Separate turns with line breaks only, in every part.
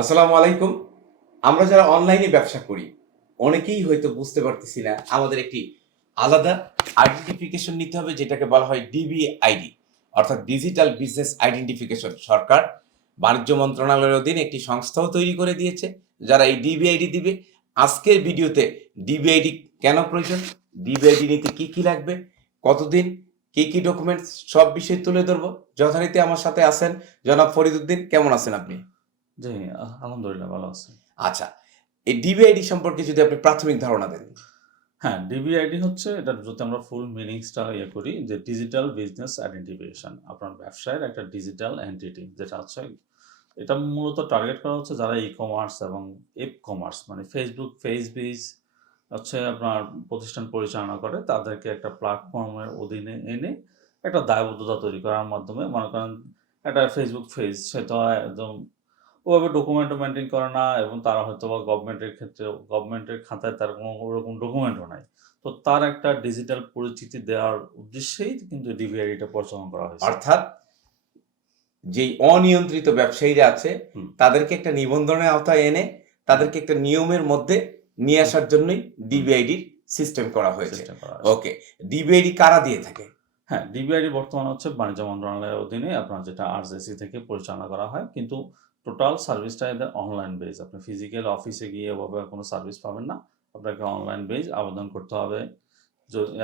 আসসালামু আলাইকুম। আমরা যারা অনলাইনে ব্যবসা করি, অনেকেই হয়তো বুঝতে পারতেছি না, আমাদের একটি আলাদা আইডেন্টিফিকেশন নিতে হবে, যেটাকে বলা হয় ডিবিআইডি অর্থাৎ ডিজিটাল বিজনেস আইডেন্টিফিকেশন সরকার। বাণিজ্য মন্ত্রণালয়ের অধীনে একটি সংস্থাও তৈরি করে দিয়েছে, যারা এই ডিবিআইডি দিবে। আজকের ভিডিওতে ডিবিআইডি কেন প্রয়োজন? ডিবিআইডি নিতে কি কি লাগবে? কতদিন? কি কি ডকুমেন্টস সব বিষয় তুলে ধরবো। যথারীতি আমার সাথে আছেন জনাব ফরিদুদ্দিন। কেমন আছেন আপনি?
জি আলহামদুলিল্লাহ ভালো আছি।
আচ্ছা এই ডিবিআইডি সম্পর্কে যদি আপনি প্রাথমিক ধারণা দেন।
হ্যাঁ ডিবিআইডি হচ্ছে এটা যদি আমরা ফুল মিনিংসটা ইয়ে করি যে ডিজিটাল বিজনেস আইডেন্টিফিকেশন আপনার ব্যবসায়ের একটা ডিজিটাল এন্টিটি যেটা হচ্ছে এটা মূলত টার্গেট করা হচ্ছে যারা ই কমার্স এবং এপ কমার্স মানে ফেসবুক ফেসবিজ হচ্ছে আপনার প্রতিষ্ঠান পরিচালনা করে তাদেরকে একটা প্ল্যাটফর্মের অধীনে এনে একটা দায়বদ্ধতা তৈরি করার মাধ্যমে মনে করেন একটা ফেসবুক পেজ সেটা একদম ওভাবে ডকুমেন্টও মেনটেন করে না এবং তারা হয়তো বা গভর্নমেন্টের ক্ষেত্রে গভর্নমেন্টের খাতায় তার কোনো ওরকম ডকুমেন্টও নাই। তো তার একটা ডিজিটাল পরিচিতি দেওয়ার উদ্দেশ্যেই কিন্তু ডিবিআইডিটা প্রচলন করা হয়েছে।
অর্থাৎ যেই অনিয়ন্ত্রিত ব্যবসায়ীরা আছে। তাদেরকে একটা নিবন্ধনের আওতায় এনে তাদেরকে একটা নিয়মের মধ্যে নিয়ে আসার জন্যই ডিবিআইডির সিস্টেম করা হয়েছে।
সিস্টেম করা হয়েছে।
ওকে ডিবিআইডি কারা দিয়ে থাকে?
হ্যাঁ ডিবিআইডি বর্তমানে হচ্ছে বাণিজ্য মন্ত্রণালয়ের অধীনে আপনার যেটা আরজেসি থেকে পরিচালনা করা হয়। কিন্তু টোটাল সার্ভিসটা এদের অনলাইন বেজ আপনি ফিজিক্যাল অফিসে গিয়ে ওভাবে কোনো সার্ভিস পাবেন না। আপনাকে অনলাইন বেজ আবেদন করতে হবে।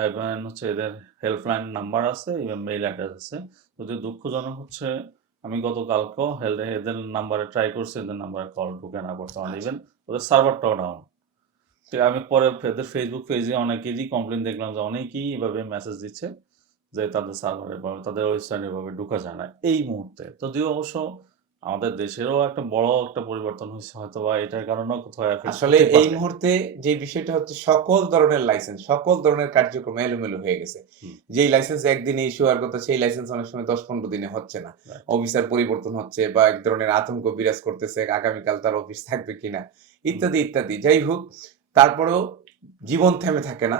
এবং হচ্ছে এদের হেল্পলাইন নাম্বার আছে এবং মেইল অ্যাড্রেস আছে। যদি দুঃখজনক হচ্ছে আমি গতকালকেও হেল এদের নাম্বারে ট্রাই করছি এদের নাম্বারে কল ঢুকে না বর্তমানে
আচ্ছা।
ইভেন ওদের সার্ভারটাও ডাউন ঠিক আমি পরে এদের ফেসবুক পেজে অনেকেরই কমপ্লেন দেখলাম যে অনেকেই এভাবে মেসেজ দিচ্ছে যে তাদের সার্ভারে বা তাদের ওয়েবসাইটে এভাবে ঢুকা যায় না। এই মুহূর্তে। যদিও অবশ্য আমাদের দেশেরও একটা বড় একটা পরিবর্তন হয়েছে হয়তো বা এটার কারণেও কোথাও
আসলে এই মুহূর্তে যে বিষয়টা হচ্ছে সকল ধরনের লাইসেন্স সকল ধরনের কার্যক্রম এলোমেলো হয়ে গেছে। যেই লাইসেন্স একদিনে ইস্যু হওয়ার কথা সেই লাইসেন্স অনেক সময় দশ পনেরো দিনে হচ্ছে না। অফিসার পরিবর্তন হচ্ছে বা এক ধরনের আতঙ্ক বিরাজ করতেছে আগামীকাল তার অফিস থাকবে কিনা ইত্যাদি ইত্যাদি। যাই হোক তারপরেও জীবন থেমে থাকে না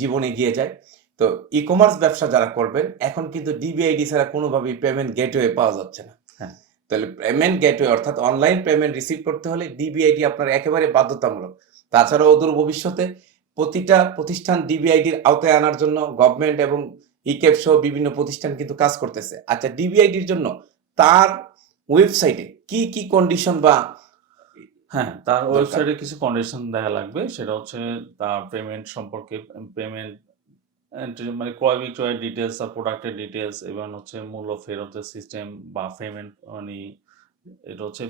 জীবন এগিয়ে যায়। তো ই কমার্স ব্যবসা যারা করবেন এখন কিন্তু ডিবিআইডি ছাড়া কোনোভাবেই পেমেন্ট গেটওয়ে পাওয়া যাচ্ছে না। তাহলে পেমেন্ট গেটওয়ে অর্থাৎ অনলাইন পেমেন্ট রিসিভ করতে হলে ডিবিআইডি আপনার একেবারে বাধ্যতামূলক। তাছাড়া অদূর ভবিষ্যতে প্রতিটা প্রতিষ্ঠান ডিবিআইডির আওতায় আনার জন্য গভর্নমেন্ট এবং ইকেপ সহ বিভিন্ন প্রতিষ্ঠান কিন্তু কাজ করতেছে। আচ্ছা ডিবিআইডির জন্য তার ওয়েবসাইটে কি কি কন্ডিশন বা
হ্যাঁ তার ওয়েবসাইটে কিছু কন্ডিশন দেখা লাগবে। সেটা হচ্ছে তার পেমেন্ট সম্পর্কে পেমেন্ট মানে ক্রয় বিক্রয়ের ডিটেলস আর প্রোডাক্টের ডিটেলস এবং হচ্ছে মূল্য ফেরতের সিস্টেম বা পেমেন্ট মানে এটা হচ্ছে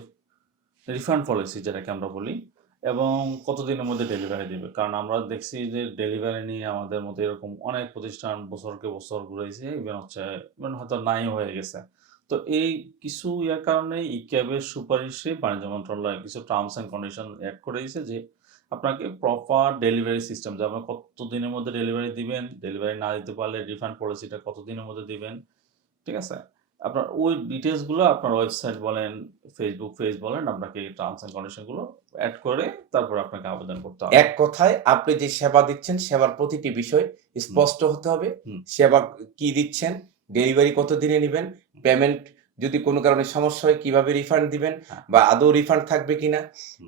রিফান্ড পলিসি যেটাকে আমরা বলি, এবং কতদিনের মধ্যে ডেলিভারি দেবে। কারণ আমরা দেখছি যে ডেলিভারি নিয়ে আমাদের মধ্যে এরকম অনেক প্রতিষ্ঠান বছরকে বছর ঘুরেছে ইভেন হচ্ছে ইভেন হয়তো নাই হয়ে গেছে। তো এই কিছু ইয়ার কারণে ই ক্যাবের সুপারিশে বাণিজ্য মন্ত্রণালয় কিছু টার্মস অ্যান্ড কন্ডিশন অ্যাড করে দিয়েছে যে আপনাকে প্রপার ডেলিভারি সিস্টেম যে আপনার কত দিনের মধ্যে ডেলিভারি দিবেন ডেলিভারি না দিতে পারলে রিফান্ড পলিসিটা কত দিনের মধ্যে দিবেন ঠিক আছে? আপনার ওই ডিটেলসগুলো আপনার ওয়েবসাইট বলেন ফেসবুক পেজ বলেন আপনাকে টার্মস অ্যান্ড কন্ডিশনগুলো অ্যাড করে তারপর আপনাকে আবেদন করতে হবে।
এক কথায় আপনি যে সেবা দিচ্ছেন সেবার প্রতিটি বিষয় স্পষ্ট হতে হবে। সেবা কি দিচ্ছেন ডেলিভারি কত দিনে নেবেন? পেমেন্ট যদি কোনো কারণে সমস্যা হয় কীভাবে রিফান্ড দিবেন?
হ্যাঁ।
বা আদৌ রিফান্ড থাকবে কিনা?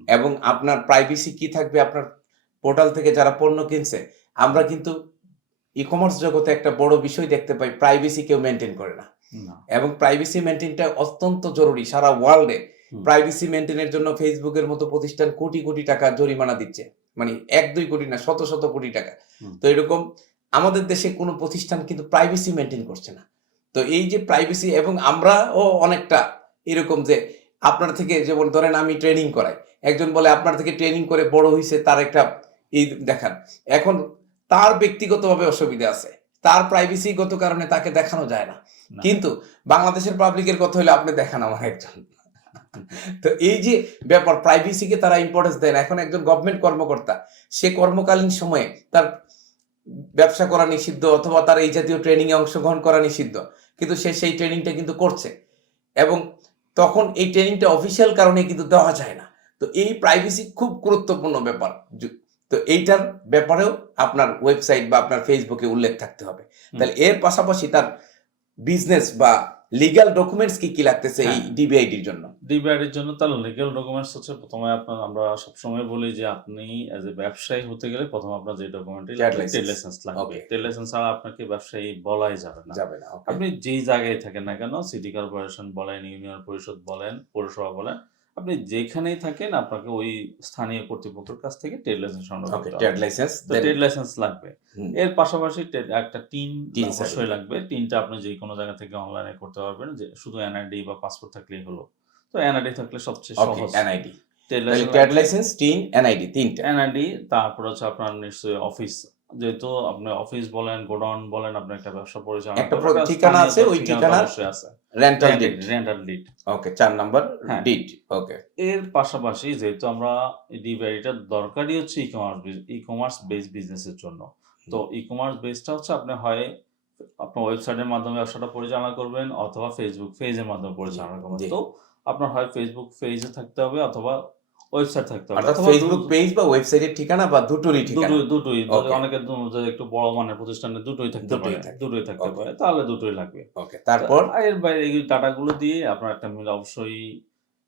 এবং আপনার প্রাইভেসি কি থাকবে? আপনার পোর্টাল থেকে যারা পণ্য কিনছে আমরা কিন্তু ই কমার্স জগতে একটা বড় বিষয় দেখতে পাই প্রাইভেসি কেউ মেনটেন করে না। এবং প্রাইভেসি মেনটেনটা অত্যন্ত জরুরি সারা ওয়ার্ল্ডে। প্রাইভেসি মেনটেনের জন্য ফেসবুকের মতো প্রতিষ্ঠান কোটি কোটি টাকা জরিমানা দিচ্ছে। মানে এক দুই কোটি না শত শত কোটি টাকা। তো এরকম আমাদের দেশে কোনো প্রতিষ্ঠান কিন্তু প্রাইভেসি মেনটেন করছে না। তো এই যে প্রাইভেসি এবং আমরাও অনেকটা এরকম যে আপনার থেকে যেমন ধরেন আমি ট্রেনিং করাই একজন বলে আপনার থেকে ট্রেনিং করে বড় হয়েছে তার একটা এই দেখান। এখন তার ব্যক্তিগতভাবে অসুবিধা আছে তার প্রাইভেসিগত কারণে তাকে দেখানো যায় না। কিন্তু বাংলাদেশের পাবলিকের কথা হলে আপনি দেখান আমার একজন। তো এই যে ব্যাপার প্রাইভেসিকে তারা ইম্পর্টেন্স দেয় না। এখন একজন গভর্নমেন্ট কর্মকর্তা সে কর্মকালীন সময়ে তার ব্যবসা করা নিষিদ্ধ অথবা তার এই জাতীয় ট্রেনিংয়ে অংশগ্রহণ করা নিষিদ্ধ। কিন্তু সে সেই ট্রেনিংটা কিন্তু করছে। এবং তখন এই ট্রেনিংটা অফিসিয়াল কারণে কিন্তু দেওয়া যায় না। তো এই প্রাইভেসি খুব গুরুত্বপূর্ণ ব্যাপার। তো এইটার ব্যাপারেও আপনার ওয়েবসাইট বা আপনার ফেসবুকে উল্লেখ থাকতে হবে। তাহলে এর পাশাপাশি তার বিজনেস বা লিগ্যাল ডকুমেন্টস কি কি লাগতেছে এই
হ্যাঁ।
ডিবিআইডির জন্য?
ডিবিআইডির জন্য তাহলে লিগেল ডকুমেন্টস হচ্ছে প্রথমে আপনার আমরা সবসময় বলি যে আপনি অ্যাজ এ ব্যবসায়ী হতে গেলে প্রথম আপনার যে ডকুমেন্টটি ট্রেড লাইসেন্স লাগবে। ট্রেড লাইসেন্স ছাড়া আপনাকে ব্যবসায়ী বলাই যাবে না।
যাবে না
আপনি যেই জায়গায় থাকেন না কেন সিটি কর্পোরেশন বলেন ইউনিয়ন পরিষদ বলেন পৌরসভা বলেন আপনি যেখানেই থাকেন আপনাকে ওই স্থানীয় কর্তৃপক্ষের কাছ থেকে ট্রেড লাইসেন্স সংগ্রহ করতে হবে।
ট্রেড লাইসেন্স
ট্রেড লাইসেন্স লাগবে। এর পাশাপাশি একটা টিন অবশ্যই লাগবে। টিনটা আপনি যে কোনো জায়গা থেকে অনলাইনে করতে পারবেন। যে শুধু এনআইডি বা পাসপোর্ট থাকলেই হলো। তো এনআইডি থাকলে সবচেয়ে সহজ।
NID
trade licence
trade licence TIN NID তিনটা।
এনআইডি তারপর হচ্ছে আপনার নিশ্চয়ই অফিস যেহেতু আপনি অফিস বলেন গোডাউন বলেন আপনি একটা ব্যবসা পরিচালনা
একটা ঠিকানা আছে, ওই
ঠিকানা অবশ্যই আছে।
Rental deed
rental lead
okay চার নাম্বার। ডিড ওকে
এর পাশাপাশি যেহেতু আমরা ডিভাইডটা দরকারই হচ্ছে e commerce e commerce base বিজনেসের জন্য। তো ই কমার্স বেসটা হচ্ছে আপনি হয় আপনার ওয়েবসাইটের মাধ্যমে ব্যবসাটা পরিচালনা করবেন অথবা ফেসবুক পেজের মাধ্যমে পরিচালনা করবেন। তো আপনার হয় ফেসবুক পেজে থাকতে হবে অথবা ওয়েবসাইট থাকতে হবে।
অর্থাৎ ফেসবুক পেজ বা ওয়েবসাইটের ঠিকানা বা দুটোরই ঠিকানা।
দুটোই. অনেকে যে একটু বড় মানের প্রতিষ্ঠানে দুটোই থাকতে
দুটোই
পারে। দুটোই থাকতে পারে। তাহলে দুটোই লাগবে।
ওকে তারপর?
এর বাইরে এই ডাটাগুলো দিয়ে আপনার একটা মিল অবশ্যই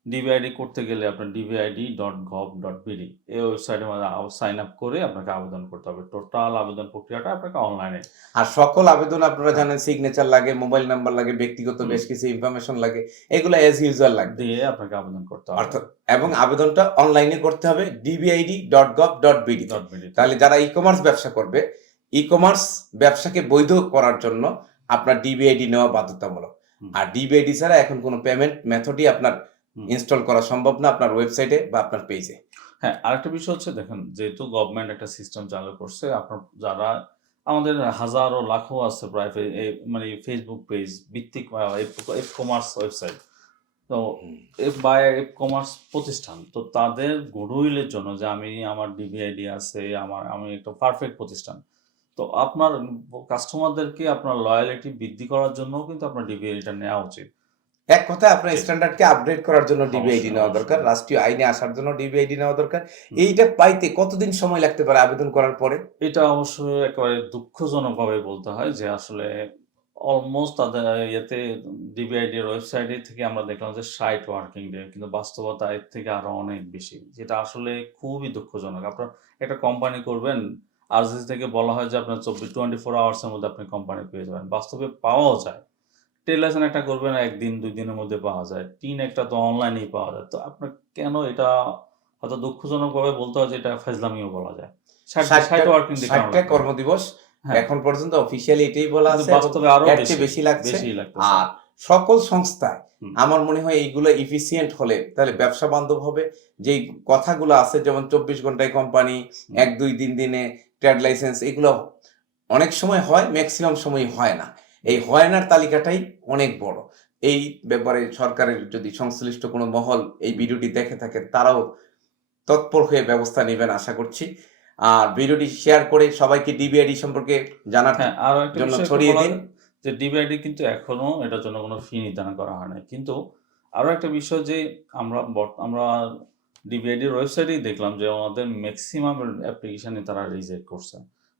ডিবিআইডি করতে গেলে আপনার DBID dot gov dot BD এই ওয়েবসাইটের মধ্যে সাইন আপ করে আপনাকে আবেদন করতে হবে। টোটাল আবেদন প্রক্রিয়াটা আপনাকে অনলাইনে
আর সকল আবেদন আপনারা জানেন সিগনেচার লাগে মোবাইল নাম্বার লাগে ব্যক্তিগত। বেশ কিছু ইনফরমেশন লাগে এগুলো এজ ইউজার লাগবে।
দিয়ে আপনাকে আবেদন করতে হবে।
অর্থাৎ এবং আবেদনটা অনলাইনে করতে হবে DBID dot gov dot BD
dot BD
তাহলে যারা ই কমার্স ব্যবসা করবে ই কমার্স ব্যবসাকে বৈধ করার জন্য আপনার ডিবিআইডি নেওয়া বাধ্যতামূলক। আর ডিবিআইডি ছাড়া এখন কোনো পেমেন্ট মেথডই আপনার। ইনস্টল করা সম্ভব না আপনার ওয়েবসাইটে বা আপনার পেজে।
হ্যাঁ আরেকটা বিষয় হচ্ছে দেখেন যেহেতু গভর্নমেন্ট একটা সিস্টেম চালু করছে আপনার যারা আমাদের হাজারো লাখো আছে প্রায় মানে ফেসবুক পেজ ভিত্তিক এফ কমার্স ওয়েবসাইট তো এফ বা এফ কমার্স প্রতিষ্ঠান তো তাদের গুডউইলের জন্য যে আমি আমার ডিভিআইডি আছে আমার আমি একটা পারফেক্ট প্রতিষ্ঠান। তো আপনার কাস্টমারদেরকে আপনার লয়ালিটি বৃদ্ধি করার জন্য কিন্তু আপনার ডিভিআইডিটা নেওয়া উচিত।
এক কথায় আপনার। স্ট্যান্ডার্ডকে আপডেট করার জন্য ডিবিআইডি নেওয়া দরকার। রাষ্ট্রীয় আইনে আসার জন্য ডিবিআইডি নেওয়া দরকার। এইটা পাইতে কতদিন সময় লাগতে পারে আবেদন করার পরে?
এটা অবশ্যই একেবারে দুঃখজনকভাবে বলতে হয় যে আসলে অলমোস্ট তাদের ইয়েতে ডিবিআইডির ওয়েবসাইটে থেকে আমরা দেখলাম যে ষাট ওয়ার্কিং ডে কিন্তু বাস্তবতা এর থেকে আরও অনেক বেশি যেটা আসলে খুবই দুঃখজনক। আপনার একটা কোম্পানি করবেন আরজিসি থেকে বলা হয় যে আপনার চব্বিশ টোয়েন্টি ফোর আওয়ার্সের মধ্যে আপনি কোম্পানি পেয়ে যাবেন। বাস্তবে পাওয়াও যায়। টেলাইসেন একটা করবেন একদিন দুই দিনের মধ্যে পাওয়া যায়। টিন একটা তো অনলাইনেই পাওয়া যায়। তো আপনার কেন এটা হয়তো দুঃখজনকভাবে বলতে হয় যে এটা ফাজলামিও বলা যায়।
ষাটটা কর্মদিবস
হ্যাঁ।
এখন পর্যন্ত অফিসিয়ালি এটাই বলা আছে
বাস্তবে
আরও
বেশি
বেশি লাগছে। আর সকল সংস্থায় আমার মনে হয় এইগুলো ইফিসিয়েন্ট হলে তাহলে ব্যবসা বান্ধব হবে। যেই কথাগুলো আছে যেমন চব্বিশ ঘন্টায় কোম্পানি এক দুই তিন দিনে ট্রেড লাইসেন্স এগুলো অনেক সময় হয় ম্যাক্সিমাম সময় হয় না। এই হয় নার তালিকাটাই অনেক বড়। এই ব্যাপারে সরকারের যদি সংশ্লিষ্ট কোনো মহল এই ভিডিওটি দেখে থাকে তারাও তৎপর হয়ে ব্যবস্থা নেবেন আশা করছি। আর ভিডিওটি শেয়ার করে সবাইকে ডিবিআইডি সম্পর্কে জানার
হ্যাঁ একটা
জন্য ছড়িয়ে দিন।
যে ডিবিআইডি কিন্তু এখনও এটার জন্য কোনো ফি নির্ধারণ করা হয় নাই। কিন্তু আরও একটা বিষয় যে আমরা আমরা ডিবিআইডির ওয়েবসাইটেই দেখলাম যে আমাদের ম্যাক্সিমাম অ্যাপ্লিকেশনে তারা রিজেক্ট করছে।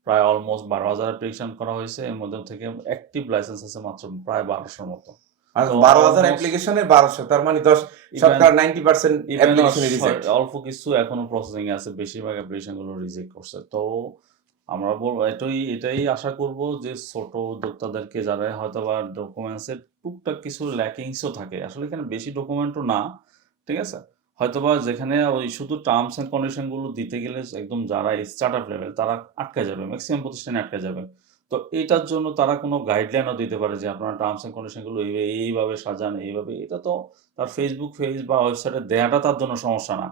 প্রায় অলমোস্ট বারো হাজার অ্যাপ্লিকেশন করা হয়েছে। এর মধ্যে থেকে অ্যাক্টিভ লাইসেন্স আছে মাত্র প্রায় বারোশোর মতো।
তার মানে
অল্প কিছু এখনও প্রসেসিং আছে বেশিরভাগ অ্যাপ্লিকেশনগুলো রিজেক্ট করছে। তো আমরা বলব এটাই এটাই আশা করব যে ছোট উদ্যোক্তাদেরকে যারা হয়তো বা ডকুমেন্টসের টুকটাক কিছু ল্যাকিংসও থাকে। আসলে এখানে বেশি ডকুমেন্টও না ঠিক আছে? হয়তোবা যেখানে ওই শুধু টার্মস এন্ড কন্ডিশনগুলো দিতে গেলে একদম যারা স্টার্ট আপ লেভেল তারা আটকে যাবে ম্যাক্সিমাম প্রতিষ্ঠানে আটকে যাবে। তো এটার জন্য তারা কোনো গাইডলাইনও দিতে পারে যে আপনার টার্মস এন্ড কন্ডিশনগুলো এইভাবে সাজান, এইভাবে। এটা তো তার ফেসবুক পেজ বা ওয়েবসাইটে দেওয়াটা তার জন্য সমস্যা না।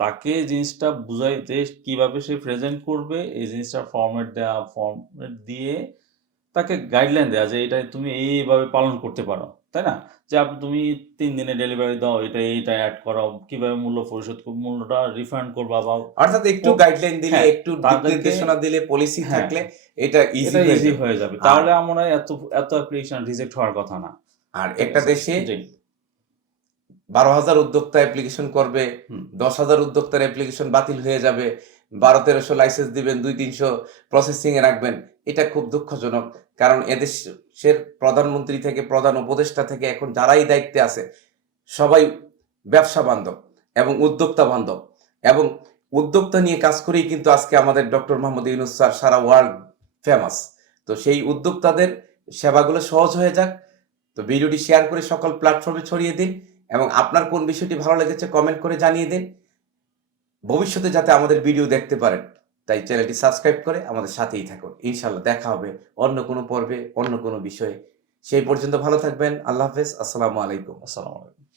তাকে জিনিসটা বুঝাইতে কীভাবে সে প্রেজেন্ট করবে, এই জিনিসটা ফরম্যাট দেওয়া ফরম্যাট দিয়ে তাকে গাইডলাইন দেওয়া যে এটা তুমি এইভাবে পালন করতে পারো। তাই না? যে আপনি তুমি তিন দিনে ডেলিভারি দাও এটা এইটা অ্যাড করো কীভাবে মূল্য পরিশোধ করব মূল্যটা রিফান্ড করবা বা
অর্থাৎ একটু গাইডলাইন দিলে
হ্যাঁ,
একটু নির্দেশনা দিলে পলিসি
হ্যাঁ।
থাকলে এটা ইজি হয়ে
ইজি
যাবে।
হয়ে যাবে। তাহলে আমার এত এত অ্যাপ্লিকেশন রিজেক্ট হওয়ার কথা না।
আর একটা দেশে বারো হাজার উদ্যোক্তা অ্যাপ্লিকেশন করবে দশ হাজার উদ্যোক্তার অ্যাপ্লিকেশন বাতিল হয়ে যাবে বারো তেরোশো লাইসেন্স দিবেন দুই তিনশো প্রসেসিং এ রাখবেন, এটা খুব দুঃখজনক। কারণ এদেশের প্রধানমন্ত্রী থেকে, প্রধান উপদেষ্টা থেকে এখন যারাই দায়িত্বে আছে, সবাই ব্যবসা বান্ধব এবং উদ্যোক্তা বান্ধব। এবং উদ্যোক্তা নিয়ে কাজ করেই কিন্তু আজকে আমাদের ডক্টর মোহাম্মদ ইউনুস স্যার সারা ওয়ার্ল্ড ফেমাস তো সেই উদ্যোক্তাদের সেবাগুলো সহজ হয়ে যাক। তো ভিডিওটি শেয়ার করে সকল প্ল্যাটফর্মে ছড়িয়ে দিন এবং আপনার কোন বিষয়টি ভালো লেগেছে কমেন্ট করে জানিয়ে দিন। ভবিষ্যতে যাতে আমাদের ভিডিও দেখতে পারেন, তাই চ্যানেলটি সাবস্ক্রাইব করে আমাদের সাথেই থাকুন। ইনশাল্লাহ দেখা হবে অন্য কোনো পর্বে, অন্য কোনো বিষয়ে। সেই পর্যন্ত ভালো থাকবেন, আল্লাহ হাফেজ, আসসালামু আলাইকুম।
আসসালামু আলাইকুম।